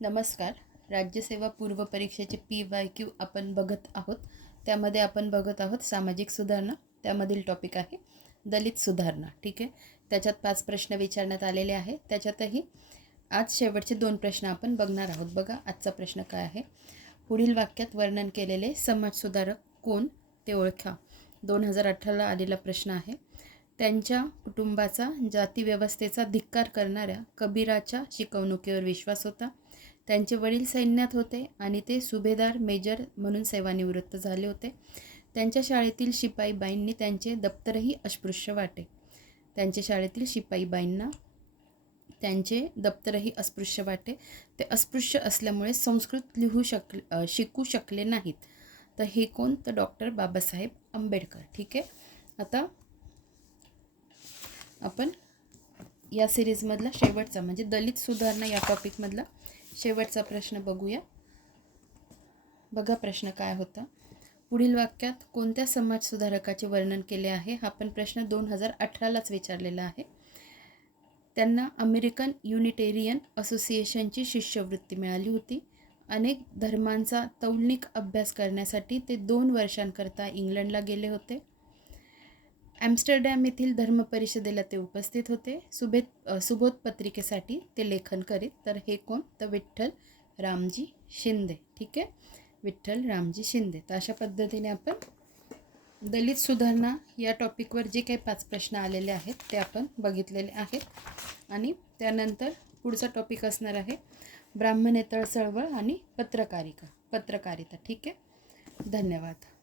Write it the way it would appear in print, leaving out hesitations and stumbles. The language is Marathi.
नमस्कार. राज्यसेवा पूर्व परीक्षेचे PYQ आपण बघत आहोत. त्यामध्ये आपण बघत आहोत सामाजिक सुधारणा. त्यामधील टॉपिक आहे दलित सुधारणा. ठीक आहे. त्याच्यात 5 प्रश्न विचारण्यात आलेले आहे. त्याच्यातही आज शेवटचे 2 प्रश्न आपण बघणार आहोत. बघा आजचा प्रश्न काय आहे. पुढील वाक्यात वर्णन केलेले समाजसुधारक कोण ते ओळखा. 2018ला आलेला प्रश्न आहे. त्यांच्या कुटुंबाचा जातीव्यवस्थेचा धिक्कार करणाऱ्या कबीराच्या शिकवणुकीवर विश्वास होता. त्यांचे वडील सैन्यात होते आणि ते सुभेदार मेजर म्हणून सेवानिवृत्त झाले होते. त्यांच्या शाळेतील शिपाईबाईंनी त्यांचे दप्तरही अस्पृश्य वाटे. त्यांच्या शाळेतील शिपाईबाईंना त्यांचे दप्तरही अस्पृश्य वाटे. ते अस्पृश्य असल्यामुळे संस्कृत शिकू शकले नाहीत. तर हे कोण? तर डॉक्टर बाबासाहेब आंबेडकर. ठीक आहे. आता आपण या सिरीजमधला शेवटचा म्हणजे दलित सुधारणा या टॉपिकमधला शेवटचा प्रश्न बघूया. बघा प्रश्न काय होता. पुढील वाक्यात कोणत्या समाजसुधारकाचे वर्णन केले आहे. हा पण प्रश्न 2018लाच विचारलेला आहे. त्यांना अमेरिकन युनिटेरियन असोसिएशनची शिष्यवृत्ती मिळाली होती. अनेक धर्मांचा तौलनिक अभ्यास करण्यासाठी ते 2 वर्षांकरता इंग्लंडला गेले होते. ॲम्स्टरडॅम येथील धर्म परिषदेला ते उपस्थित होते. सुबोध पत्रिकेसाठी ते लेखन करीत. तर हे कोण? तर विठ्ठल रामजी शिंदे. ठीक आहे. विठ्ठल रामजी शिंदे. तर अशा पद्धतीने आपण दलित सुधारणा या टॉपिकवर जे काही 5 प्रश्न आलेले आहेत ते आपण बघितलेले आहेत. आणि त्यानंतर पुढचा टॉपिक असणार आहे ब्राह्मणेतर चळवळ आणि पत्रकारिता. ठीक आहे. धन्यवाद.